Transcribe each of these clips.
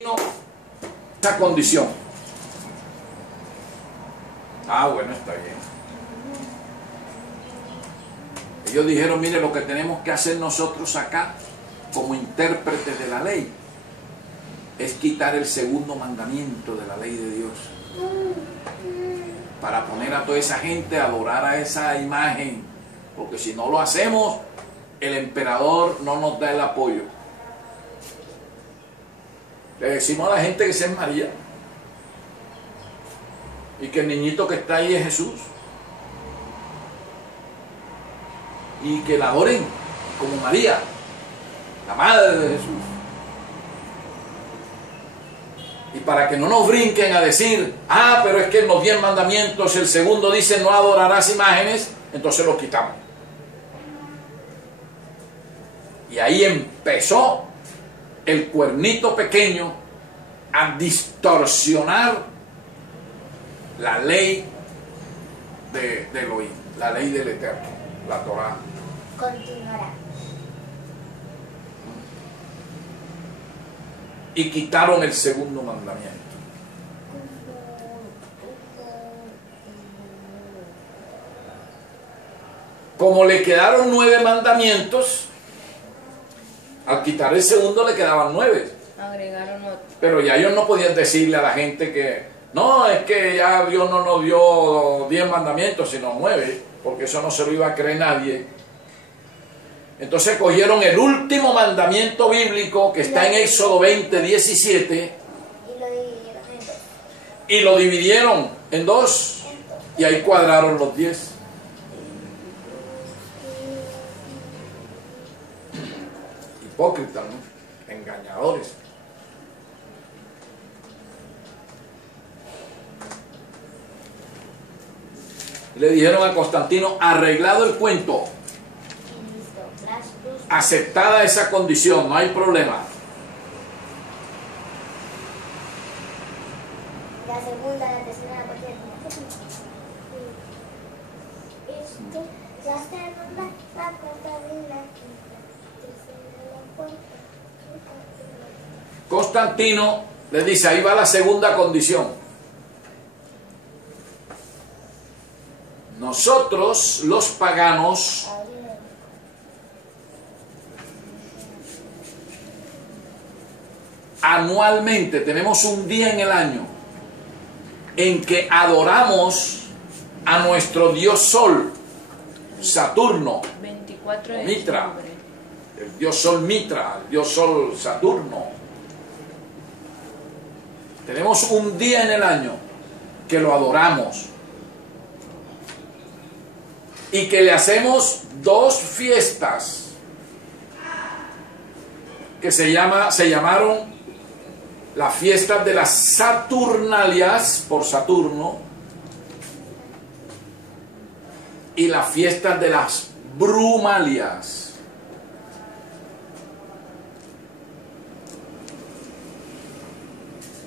Esa condición. Bueno, está bien. Ellos dijeron, mire, lo que tenemos que hacer nosotros acá, como intérpretes de la ley, es quitar el segundo mandamiento de la ley de Dios, para poner a toda esa gente a adorar a esa imagen, porque si no lo hacemos, el emperador no nos da el apoyo. Le decimos a la gente que sea María y que el niñito que está ahí es Jesús y que la adoren como María, la madre de Jesús. Y para que no nos brinquen a decir, pero es que en los 10 mandamientos el segundo dice no adorarás imágenes, entonces los quitamos. Y ahí empezó el cuernito pequeño a distorsionar la ley de Elohim, la ley del Eterno, la Torah. Continuará. Y quitaron el segundo mandamiento. Como le quedaron 9 mandamientos, al quitar el segundo le quedaban 9. Agregaron otro. Pero ya ellos no podían decirle a la gente que no, es que ya Dios no nos dio 10 mandamientos, sino 9, porque eso no se lo iba a creer nadie. Entonces cogieron el último mandamiento bíblico que está en Éxodo 20, 17 y lo dividieron en dos y ahí cuadraron los 10. Hipócritas, ¿no? Engañadores. Le dijeron a Constantino, arreglado el cuento, aceptada esa condición, no hay problema. La segunda, la tercera, la cuarta, la segunda, la cuarta y la quinta, tercera, la cuarta. Constantino le dice, ahí va la segunda condición. Nosotros, los paganos, anualmente tenemos un día en el año en que adoramos a nuestro dios Sol, Saturno, 24 de Mitra, diciembre. el dios Sol Mitra, el dios Sol Saturno. Tenemos un día en el año que lo adoramos y que le hacemos 2 fiestas que se llamaron las fiestas de las Saturnalias, por Saturno, y las fiestas de las Brumalias.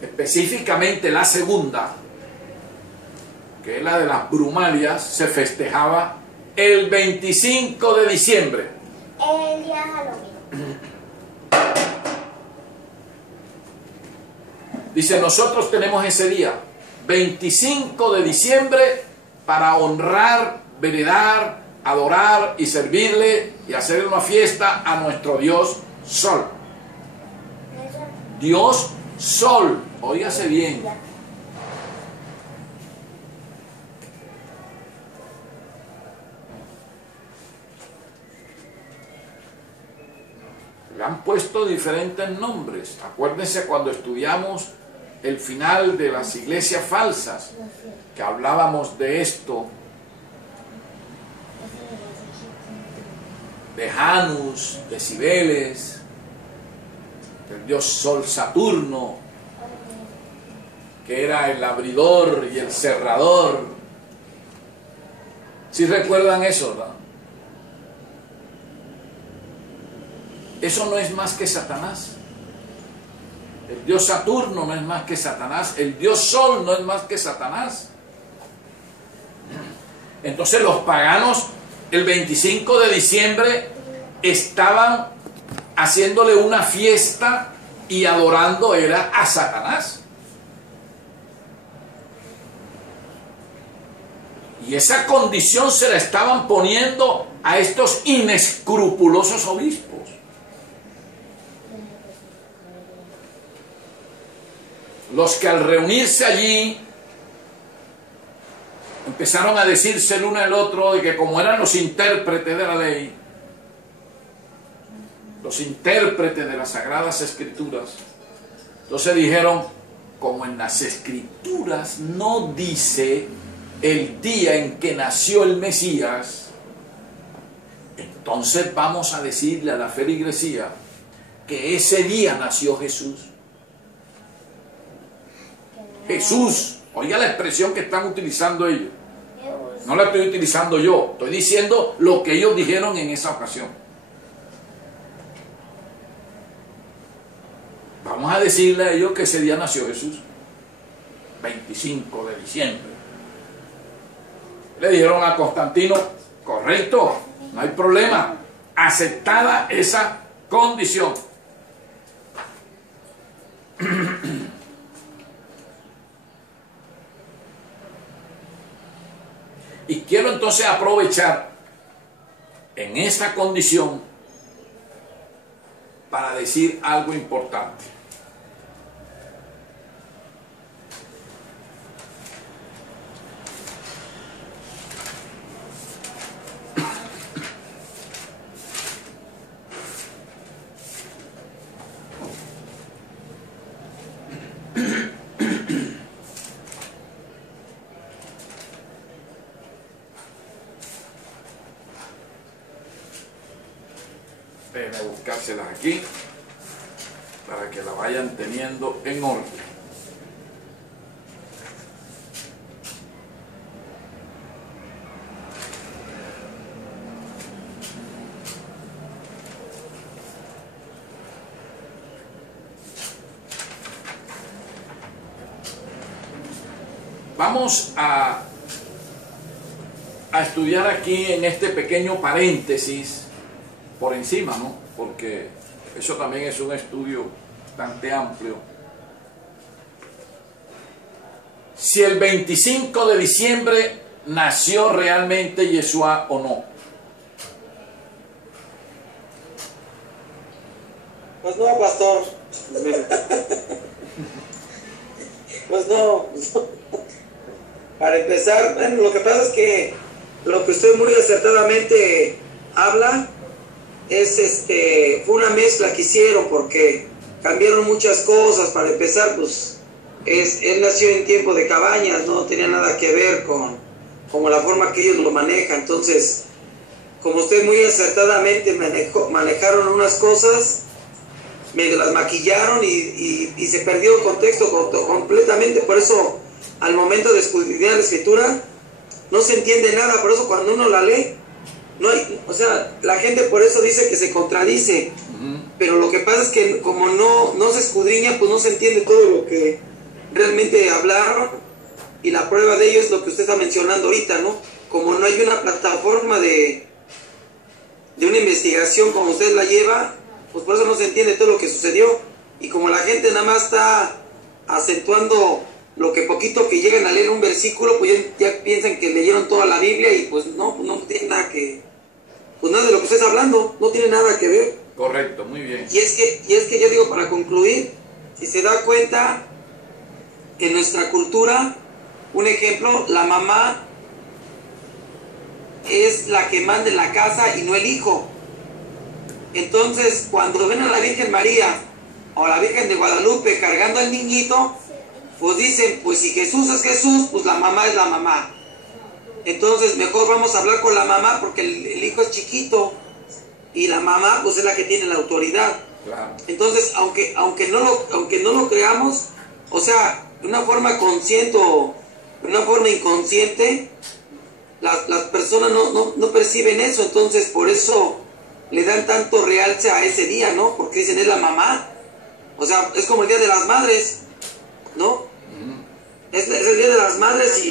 Específicamente la segunda, que es la de las Brumalias, se festejaba el 25 de diciembre. El día Halloween. Dice, nosotros tenemos ese día, 25 de diciembre, para honrar, venerar, adorar y servirle y hacer una fiesta a nuestro Dios Sol. Dios Sol, óigase bien. Le han puesto diferentes nombres. Acuérdense cuando estudiamos el final de las iglesias falsas, que hablábamos de esto, de Janus, de Cibeles, del dios Sol Saturno, que era el abridor y el cerrador. ¿Sí recuerdan eso, verdad? Eso no es más que Satanás. El dios Saturno no es más que Satanás. El dios Sol no es más que Satanás. Entonces los paganos el 25 de diciembre estaban haciéndole una fiesta y adorando era a Satanás. Y esa condición se la estaban poniendo a estos inescrupulosos obispos. Los que al reunirse allí empezaron a decirse el uno al otro de que como eran los intérpretes de la ley, los intérpretes de las Sagradas Escrituras, entonces dijeron, como en las Escrituras no dice el día en que nació el Mesías, entonces vamos a decirle a la feligresía que ese día nació Jesús. Jesús, oiga la expresión que están utilizando ellos. No la estoy utilizando yo, estoy diciendo lo que ellos dijeron en esa ocasión. Vamos a decirle a ellos que ese día nació Jesús, 25 de diciembre. Le dijeron a Constantino, correcto, no hay problema, aceptada esa condición. Y quiero entonces aprovechar en esta condición para decir algo importante. Déjenme buscárselas aquí para que la vayan teniendo en orden. Vamos a estudiar aquí en este pequeño paréntesis por encima, ¿no? Porque eso también es un estudio bastante amplio. Si el 25 de diciembre nació realmente Yeshua o no. Pues no, pastor. Pues no. Para empezar, bueno, lo que pasa es que lo que usted muy acertadamente habla es fue una mezcla que hicieron porque cambiaron muchas cosas. Para empezar, pues él nació en tiempo de cabañas, no tenía nada que ver con la forma que ellos lo manejan. Entonces, como usted muy acertadamente manejaron unas cosas, medio las maquillaron y se perdió el contexto completamente. Por eso, al momento de escudriñar la escritura, no se entiende nada. Por eso cuando uno la lee, no hay, o sea, la gente por eso dice que se contradice. Pero lo que pasa es que como no se escudriña, pues no se entiende todo lo que realmente hablaron. Y la prueba de ello es lo que usted está mencionando ahorita, ¿no? Como no hay una plataforma de una investigación como usted la lleva, pues por eso no se entiende todo lo que sucedió. Y como la gente nada más está acentuando lo que poquito que llegan a leer un versículo, pues ya piensan que leyeron toda la Biblia y pues no tiene nada que... Pues nada de lo que usted está hablando, no tiene nada que ver. Correcto, muy bien. Y es que ya digo, para concluir, si se da cuenta, en nuestra cultura, un ejemplo, la mamá es la que manda en la casa y no el hijo. Entonces, cuando ven a la Virgen María o a la Virgen de Guadalupe cargando al niñito, pues dicen, pues si Jesús es Jesús, pues la mamá es la mamá. Entonces mejor vamos a hablar con la mamá porque el hijo es chiquito y la mamá pues es la que tiene la autoridad. Claro. Entonces, aunque no lo creamos, o sea, de una forma consciente o de una forma inconsciente, las personas no perciben eso. Entonces por eso le dan tanto realce a ese día, ¿no? Porque dicen, es la mamá. O sea, es como el Día de las Madres, ¿no? Es el Día de las Madres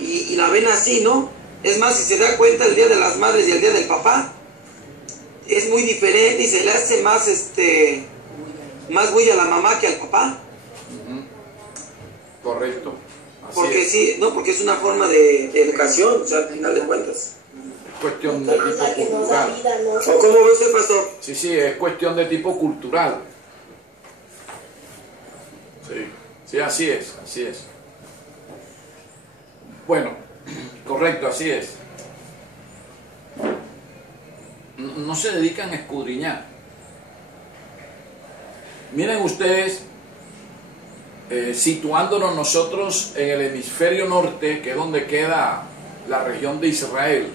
y la ven así, ¿no? Es más, si se da cuenta, el Día de las Madres y el Día del Papá es muy diferente y se le hace más, más bulla a la mamá que al papá. Correcto. Así Porque es. sí, no, porque es una forma de educación, o sea, al final de cuentas. Es cuestión de tipo La que nos da cultural. vida, ¿no? ¿O cómo ve usted, pastor? Sí, sí, es cuestión de tipo cultural. Sí, sí, así es, así es. Bueno, correcto, así es. No se dedican a escudriñar. Miren ustedes, situándonos nosotros en el hemisferio norte, que es donde queda la región de Israel,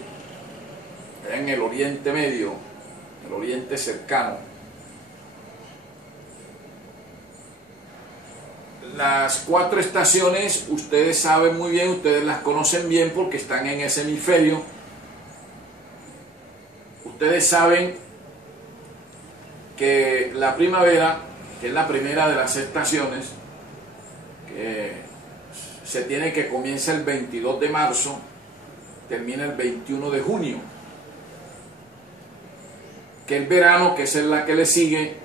en el Oriente Medio, el Oriente cercano. Las 4 estaciones, ustedes saben muy bien, ustedes las conocen bien porque están en ese hemisferio. Ustedes saben que la primavera, que es la primera de las estaciones, que se tiene que comienza el 22 de marzo, termina el 21 de junio. Que el verano, que es la que le sigue,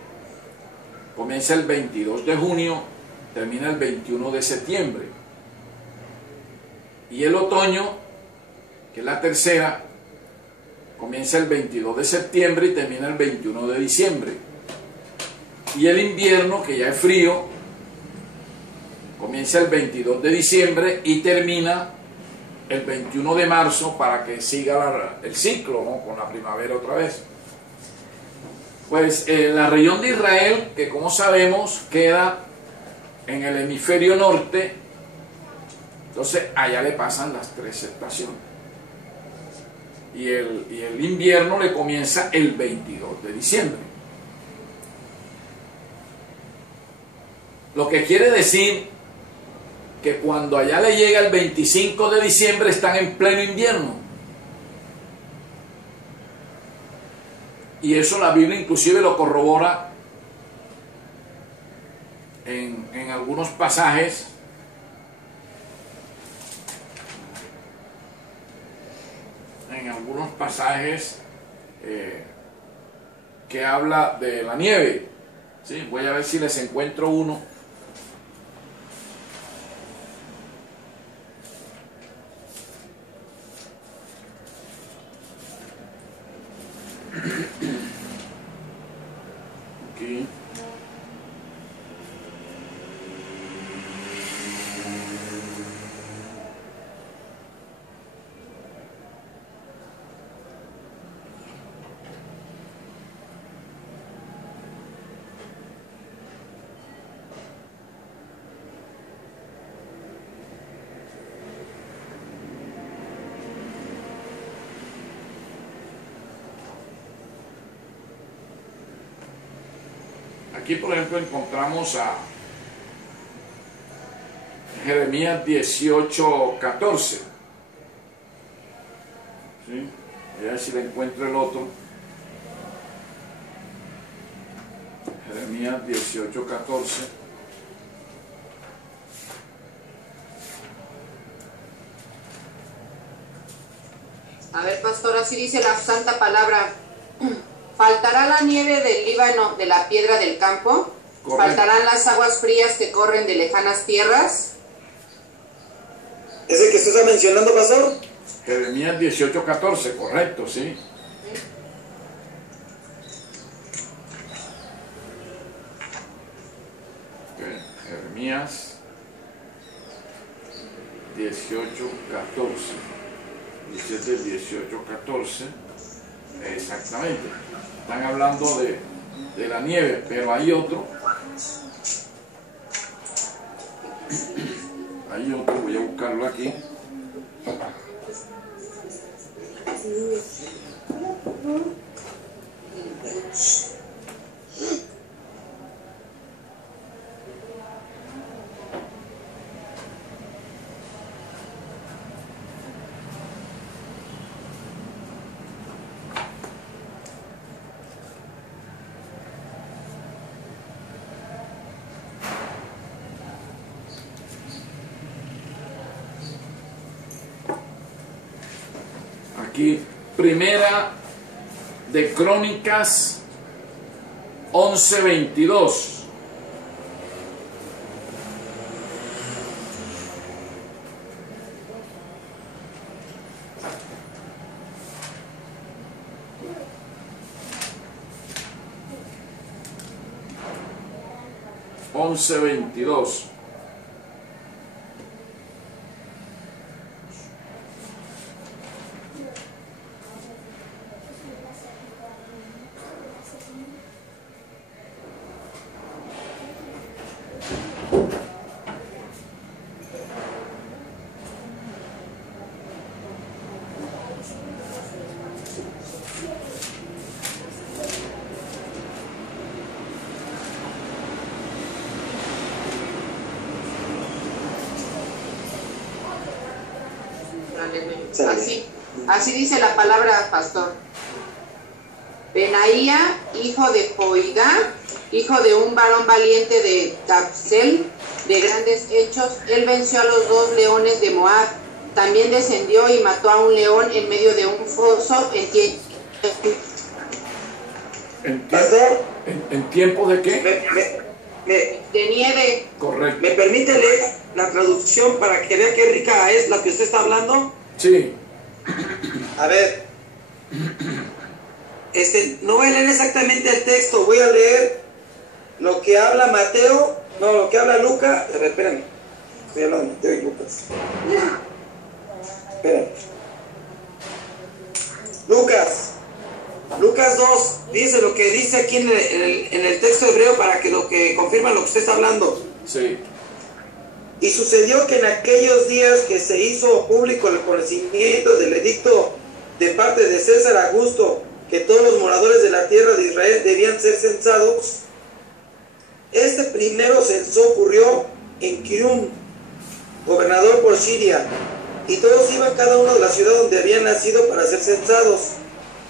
comienza el 22 de junio, termina el 21 de septiembre. Y el otoño, que es la tercera, comienza el 22 de septiembre y termina el 21 de diciembre. Y el invierno, que ya es frío, comienza el 22 de diciembre y termina el 21 de marzo para que siga el ciclo, ¿no? Con la primavera otra vez. Pues la región de Israel, que como sabemos queda en el hemisferio norte, entonces allá le pasan las 3 estaciones. Y el invierno le comienza el 22 de diciembre. Lo que quiere decir que cuando allá le llega el 25 de diciembre están en pleno invierno. Y eso la Biblia inclusive lo corrobora en algunos pasajes. En algunos pasajes que habla de la nieve. ¿Sí? Voy a ver si les encuentro uno. Aquí. Aquí, por ejemplo, encontramos a Jeremías 18:14. ¿Sí? Voy a ver si le encuentro el otro. Jeremías 18:14. A ver, pastor, así dice la santa palabra. ¿Faltará la nieve del Líbano de la piedra del campo? Correcto. ¿Faltarán las aguas frías que corren de lejanas tierras? ¿Es el que usted está mencionando, pastor? Jeremías 18:14, correcto, sí. Okay. Jeremías 18:14. Dice el 18:14. Exactamente. Están hablando de la nieve, pero hay otro. Hay otro, voy a buscarlo aquí. Aquí, primera de Crónicas 11:22. 11:22. Así dice la palabra, pastor. Benaía, hijo de Joiada, hijo de un varón valiente de Tapsel, de grandes hechos, él venció a los 2 leones de Moab. También descendió y mató a un león en medio de un foso ¿En tiempo de qué? De nieve. Correcto. ¿Me permite leer la traducción para que vea qué rica es la que usted está hablando? Sí. A ver, no voy a leer exactamente el texto, voy a leer lo que habla Mateo, no, lo que habla Lucas. A ver, espérame, estoy hablando de Mateo y Lucas. Espérame. Lucas 2, dice lo que dice aquí en el texto hebreo para que lo que confirma lo que usted está hablando. Sí. Y sucedió que en aquellos días que se hizo público el conocimiento del edicto de parte de César Augusto, que todos los moradores de la tierra de Israel debían ser censados, este primero censo ocurrió en Quirum, gobernador por Siria, y todos iban cada uno de la ciudad donde habían nacido para ser censados.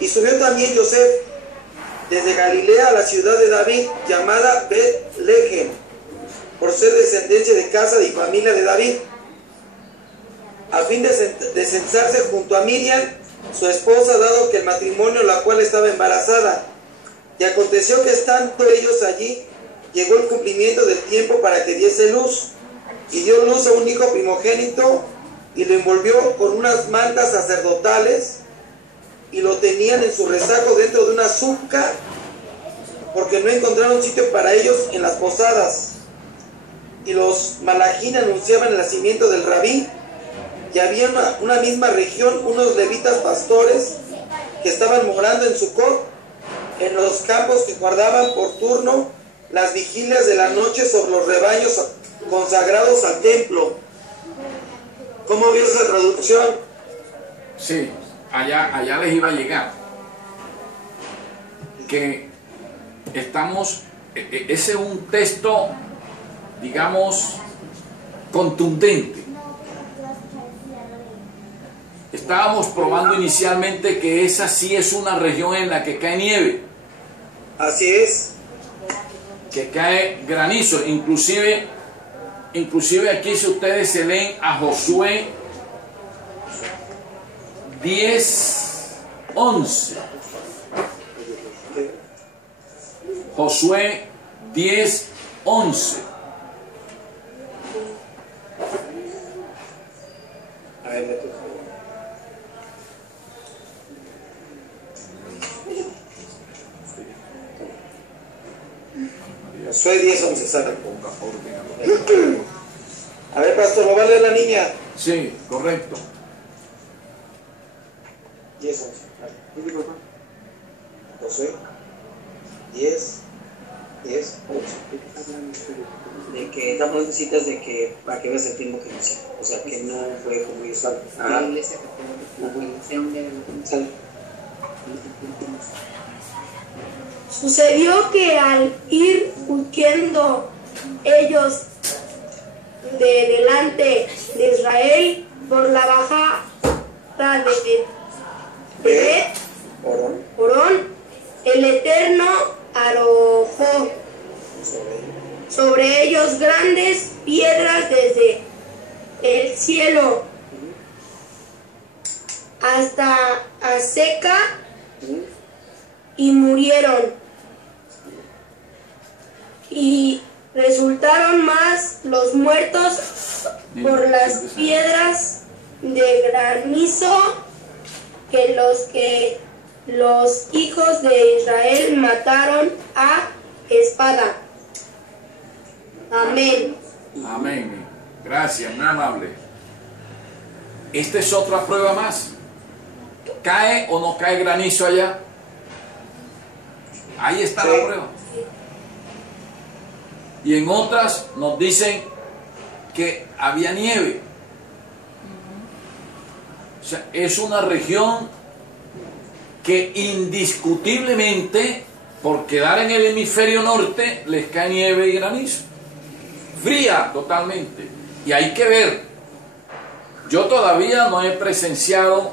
Y subió también Joseph desde Galilea a la ciudad de David, llamada Bet-Lehem, por ser descendencia de casa y familia de David, a fin de censarse junto a Miriam, su esposa, dado que el matrimonio la cual estaba embarazada. Y aconteció que estando ellos allí, llegó el cumplimiento del tiempo para que diese luz, y dio luz a un hijo primogénito, y lo envolvió con unas mantas sacerdotales, y lo tenían en su rezago dentro de una azúcar, porque no encontraron sitio para ellos en las posadas. Y los malajín anunciaban el nacimiento del rabí, y había una misma región unos levitas pastores que estaban morando en Sucot, en los campos que guardaban por turno las vigilias de la noche sobre los rebaños consagrados al templo. ¿Cómo vio esa traducción? Sí, allá les iba a llegar. Que estamos, ese es un texto, digamos, contundente. Estábamos probando inicialmente que esa sí es una región en la que cae nieve. Así es. Que cae granizo. Inclusive aquí, si ustedes se leen a Josué 10:11. Josué 10:11. A ver, Josué 10:11, ¿sabe? A ver, pastor, ¿lo va a leer la niña? Sí, correcto. 10:11. Josué 10:11. De que estamos hablando citas de que para que veas el tiempo que nació. O sea, que no fue como yo salgo. La iglesia católica. Sale. Sucedió que al ir huyendo ellos de delante de Israel por la bajada de Bet-Horón, el Eterno arrojó sobre ellos grandes piedras desde el cielo hasta Aseca, y murieron. Y resultaron más los muertos por las piedras de granizo que los hijos de Israel mataron a espada. Amén. Amén. Gracias, muy amable. Esta es otra prueba más. ¿Cae o no cae granizo allá? Ahí está la prueba. Y en otras nos dicen que había nieve. O sea, es una región que indiscutiblemente, por quedar en el hemisferio norte, les cae nieve y granizo. Fría totalmente. Y hay que ver, yo todavía no he presenciado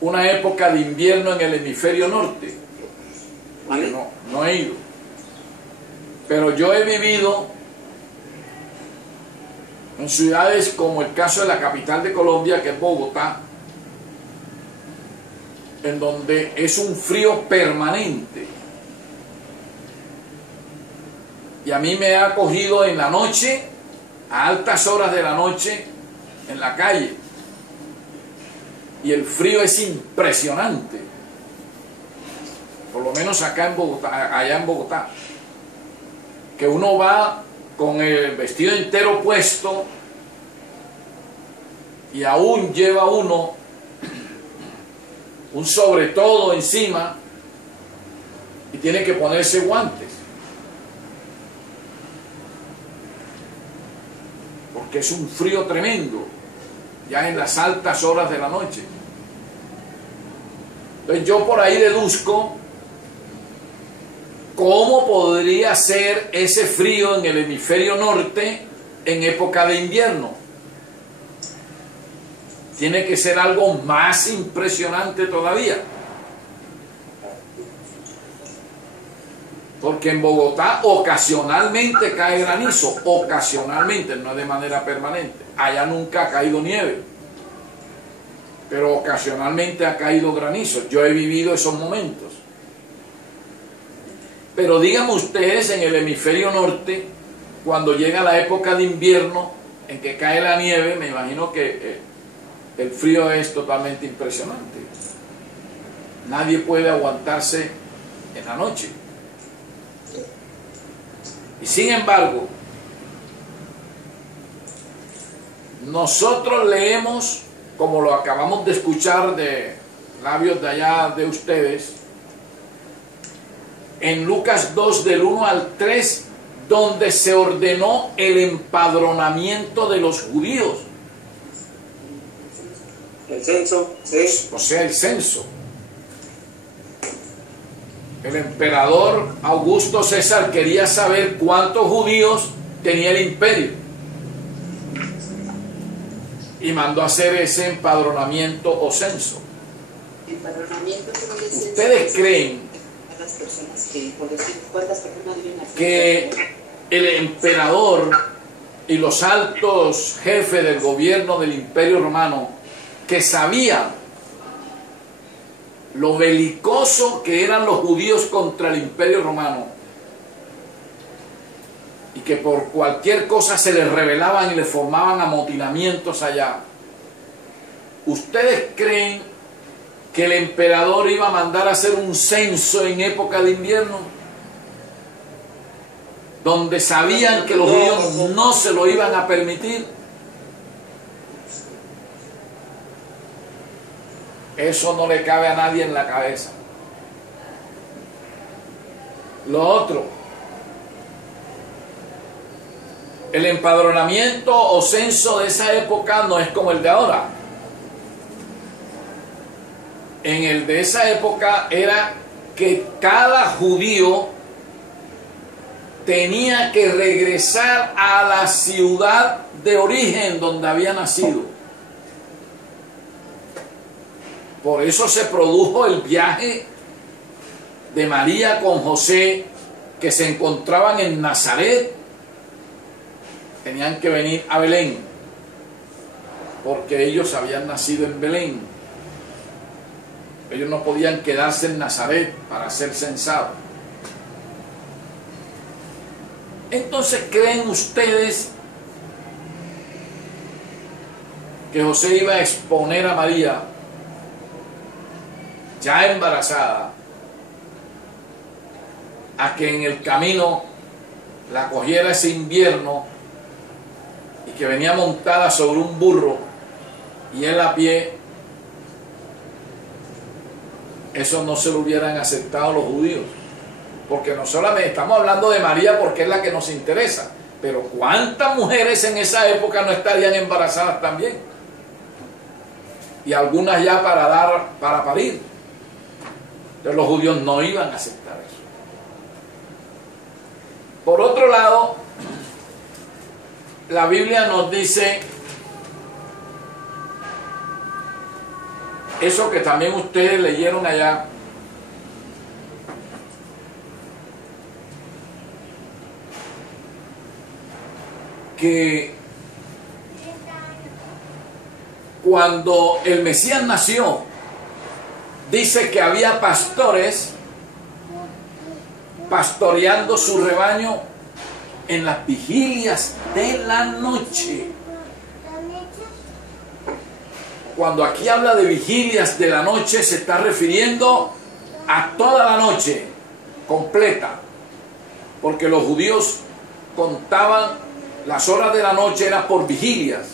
una época de invierno en el hemisferio norte. No he ido. Pero yo he vivido en ciudades como el caso de la capital de Colombia, que es Bogotá, en donde es un frío permanente. Y a mí me ha cogido en la noche, a altas horas de la noche, en la calle. Y el frío es impresionante. Por lo menos acá en Bogotá, allá en Bogotá. Que uno va con el vestido entero puesto y aún lleva uno un sobre todo encima y tiene que ponerse guantes. Porque es un frío tremendo, ya en las altas horas de la noche. Entonces yo por ahí deduzco cómo podría ser ese frío en el hemisferio norte en época de invierno. Tiene que ser algo más impresionante todavía. Porque en Bogotá ocasionalmente cae granizo, ocasionalmente, no de manera permanente. Allá nunca ha caído nieve, pero ocasionalmente ha caído granizo. Yo he vivido esos momentos. Pero díganme ustedes, en el hemisferio norte, cuando llega la época de invierno, en que cae la nieve, me imagino que el frío es totalmente impresionante. Nadie puede aguantarse en la noche. Y sin embargo, nosotros leemos, como lo acabamos de escuchar de labios de allá de ustedes, en Lucas 2 del 1 al 3, donde se ordenó el empadronamiento de los judíos. El censo, sí. O sea, el censo. El emperador Augusto César quería saber cuántos judíos tenía el imperio. Y mandó a hacer ese empadronamiento o censo. ¿Ustedes creen que el emperador y los altos jefes del gobierno del Imperio Romano, que sabían lo belicoso que eran los judíos contra el Imperio Romano y que por cualquier cosa se les rebelaban y les formaban amotinamientos allá, ¿ustedes creen que el emperador iba a mandar a hacer un censo en época de invierno? Donde sabían que los judíos no se lo iban a permitir. Eso no le cabe a nadie en la cabeza. Lo otro, el empadronamiento o censo de esa época no es como el de ahora. En el de esa época era que cada judío tenía que regresar a la ciudad de origen donde había nacido. Por eso se produjo el viaje de María con José, que se encontraban en Nazaret. Tenían que venir a Belén, porque ellos habían nacido en Belén. Ellos no podían quedarse en Nazaret para ser censados. Entonces, ¿creen ustedes que José iba a exponer a María, ya embarazada, a que en el camino la cogiera ese invierno y que venía montada sobre un burro y él a pie, eso no se lo hubieran aceptado los judíos. Porque no solamente estamos hablando de María porque es la que nos interesa, pero ¿cuántas mujeres en esa época no estarían embarazadas también? Y algunas ya para parir. Entonces los judíos no iban a aceptar eso. Por otro lado, la Biblia nos dice eso que también ustedes leyeron allá, que cuando el Mesías nació, dice que había pastores pastoreando su rebaño en las vigilias de la noche. Cuando aquí habla de vigilias de la noche, se está refiriendo a toda la noche completa, porque los judíos contaban las horas de la noche, era por vigilias.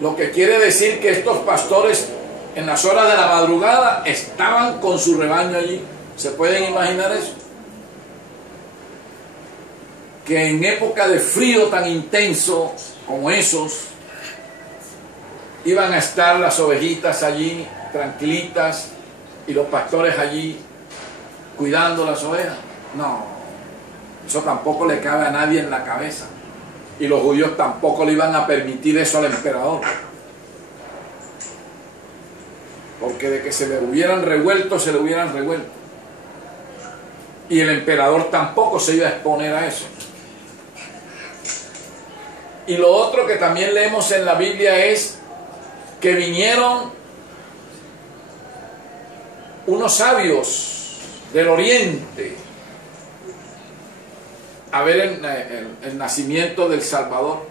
Lo que quiere decir que estos pastores en las horas de la madrugada estaban con su rebaño allí. ¿Se pueden imaginar eso? Que en época de frío tan intenso como esos, iban a estar las ovejitas allí tranquilitas y los pastores allí cuidando las ovejas. No, eso tampoco le cabe a nadie en la cabeza. Y los judíos tampoco le iban a permitir eso al emperador. Porque de que se le hubieran revuelto, se le hubieran revuelto. Y el emperador tampoco se iba a exponer a eso. Y lo otro que también leemos en la Biblia es que vinieron unos sabios del oriente a ver el nacimiento del Salvador.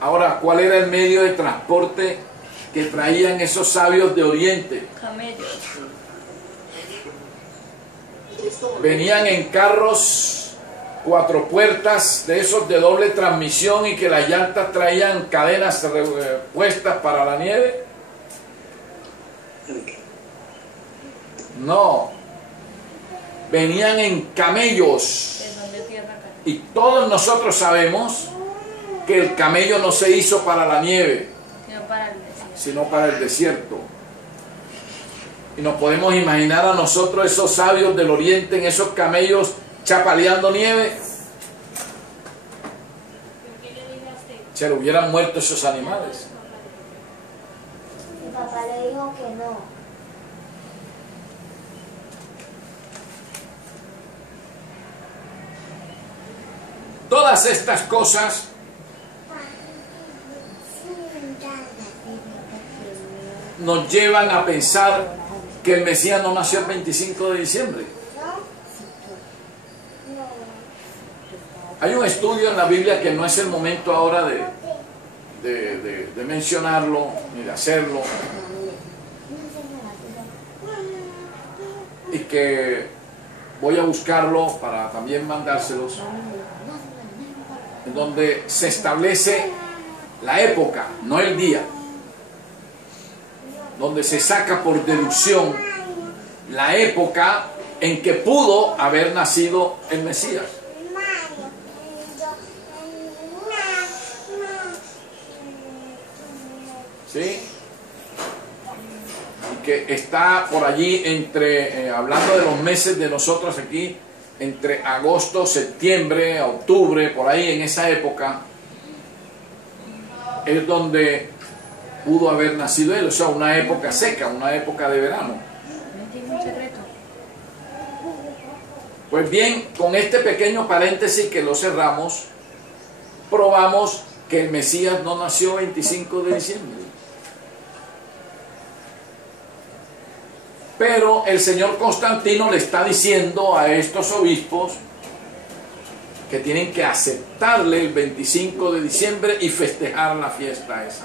Ahora, ¿cuál era el medio de transporte que traían esos sabios de oriente? Camellos. Venían en carros 4 puertas, de esos de doble transmisión, y que las llantas traían cadenas puestas para la nieve. No, venían en camellos. Y todos nosotros sabemos que el camello no se hizo para la nieve, sino para el desierto. Y nos podemos imaginar a nosotros esos sabios del oriente en esos camellos chapaleando nieve. Se le hubieran muerto esos animales. Mi papá le dijo que no. Todas estas cosas nos llevan a pensar que el Mesías no nació el 25 de diciembre. Hay un estudio en la Biblia que no es el momento ahora de mencionarlo ni de hacerlo, y que voy a buscarlo para también mandárselos, en donde se establece la época, no el día, donde se saca por deducción la época en que pudo haber nacido el Mesías. ¿Sí? Y que está por allí entre, hablando de los meses de nosotros aquí, entre agosto, septiembre, octubre, por ahí en esa época, es donde pudo haber nacido él, o sea, una época seca, una época de verano. Pues bien, con este pequeño paréntesis que lo cerramos, probamos que el Mesías no nació 25 de diciembre. Pero el señor Constantino le está diciendo a estos obispos que tienen que aceptarle el 25 de diciembre y festejar la fiesta esa,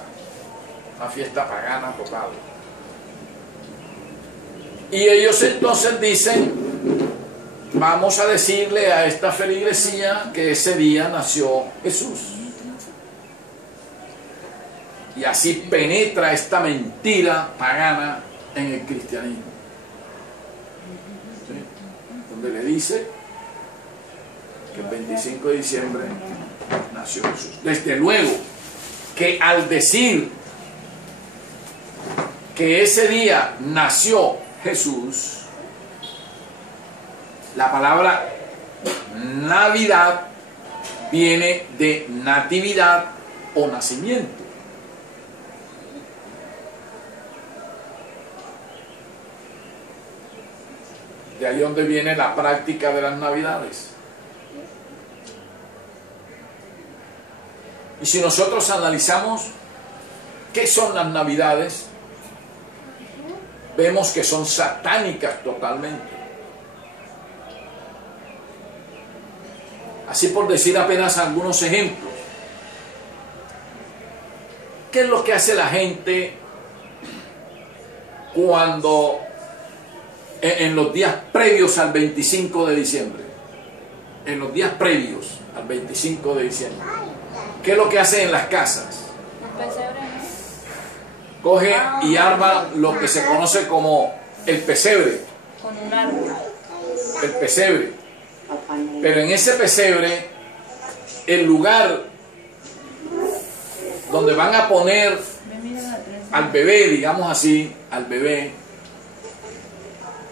una fiesta pagana total. Y ellos entonces dicen, vamos a decirle a esta feligresía que ese día nació Jesús. Y así penetra esta mentira pagana en el cristianismo. ¿Sí? Donde le dice que el 25 de diciembre nació Jesús. Desde luego que al decir que ese día nació Jesús, la palabra Navidad viene de natividad o nacimiento. De ahí donde viene la práctica de las Navidades. Y si nosotros analizamos qué son las Navidades, vemos que son satánicas totalmente. Así por decir apenas algunos ejemplos. ¿Qué es lo que hace la gente cuando en los días previos al 25 de diciembre? En los días previos al 25 de diciembre. ¿Qué es lo que hacen en las casas? Coge y arma lo que se conoce como el pesebre. Con un árbol. El pesebre. Pero en ese pesebre, el lugar donde van a poner al bebé, digamos así, al bebé,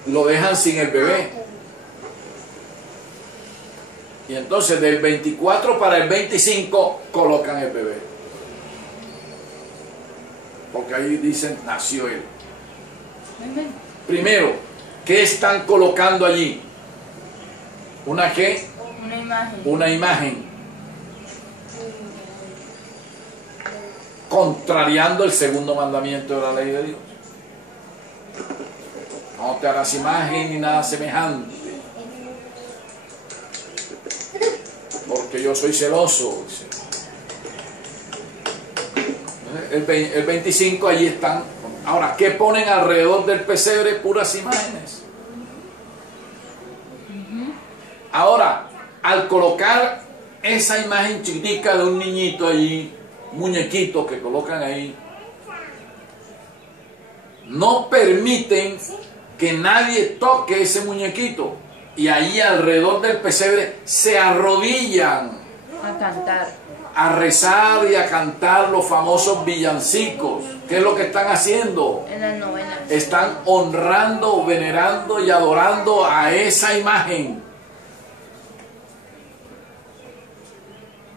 lo dejan sin el bebé. Y entonces del 24 para el 25 colocan el bebé. Porque ahí dicen, nació él. Primero, ¿qué están colocando allí? ¿Una qué? Una imagen. Una imagen. Contrariando el segundo mandamiento de la ley de Dios. No te harás imagen ni nada semejante, porque yo soy celoso. El 25 allí están. Ahora, ¿qué ponen alrededor del pesebre? Puras imágenes. Ahora, al colocar esa imagen chiquitica de un niñito allí, muñequito que colocan ahí, no permiten que nadie toque ese muñequito. Y ahí alrededor del pesebre se arrodillan A cantar. a rezar y a cantar los famosos villancicos. ¿Qué es lo que están haciendo? En las novenas. Están honrando, venerando y adorando a esa imagen,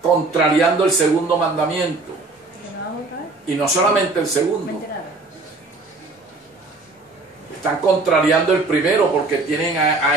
contrariando el segundo mandamiento. Y no solamente el segundo, están contrariando el primero, porque tienen a